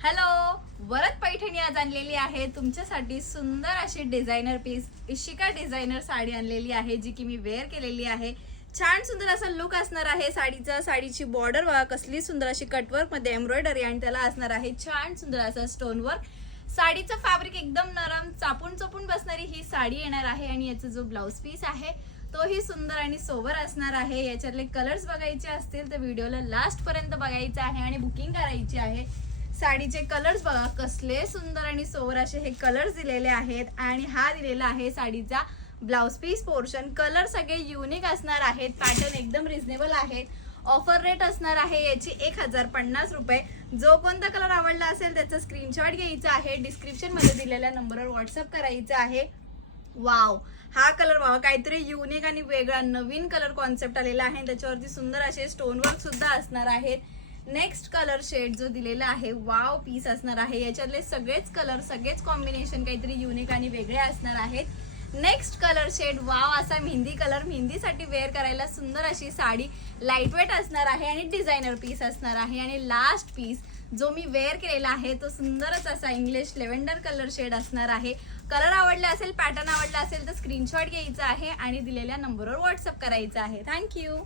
Hello, Varad Paithani आज आणलेली आहे तुमच्यासाठी सुंदर अशी designer piece Ishika designer sari आणलेली आहे जी की मी वेअर केलेली आहे। छान सुंदर असा लुक असणार आहे साडीचा। साडीची बॉर्डर बघा कसली सुंदर अशी कटवर्क मध्ये एम्ब्रॉयडरी आणि त्याला असणार आहे छान सुंदर असा स्टोन वर्क। साडीचं फॅब्रिक एकदम नरम चापून चपून बसणारी ही साडी येणार आहे आणि याचा जो ब्लाउज पीस आहे तोही सुंदर आणि सोबर असणार आहे। याच्यातले कलर्स बघायचे असतील तर व्हिडिओला लास्ट पर्यंत बघायचं आहे आणि बुकिंग करायची आहे। साडीचे कलर्स बघा कसले सुंदर आणि सोबर असे हे कलर्स दिलेले आहेत आणि हा दिलेला आहे साडीचा ब्लाउज पीस पोर्शन। कलर सगळे युनिक असणार आहेत, पॅटर्न एकदम रिझनेबल आहेत। ऑफर रेट असणार आहे याची 1050 रुपये। जो कोणता कलर आवडला असेल त्याचा स्क्रीनशॉट घ्यायचा आहे, डिस्क्रिप्शन मध्ये दिलेल्या नंबरवर व्हॉट्सअप करायचा आहे। वाव, हा कलर बघा काहीतरी युनिक आणि वेगळा नवीन कलर कॉन्सेप्ट आलेला आहे। त्याच्यावरती सुंदर असे स्टोन वर्क सुद्धा असणार आहेत। नेक्स्ट कलर शेड जो दिलेला आहे वाव पीस असणार आहे। याच्यातले सगळेच कलर सगळेच कॉम्बिनेशन काहीतरी युनिक आणि वेगळे असणार आहेत। नेक्स्ट कलर शेड वाव असा मेहंदी कलर, मेहंदीसाठी वेअर करायला सुंदर अशी साडी लाईट वेट असणार आहे आणि डिझायनर पीस असणार आहे। आणि लास्ट पीस जो मी वेअर केलेला आहे तो सुंदरच असा इंग्लिश लेव्हेंडर कलर शेड असणार आहे। कलर आवडला असेल, पॅटर्न आवडला असेल तर स्क्रीनशॉट घ्यायचा आहे आणि दिलेल्या नंबरवर व्हॉट्सअप करायचा आहे। थँक्यू।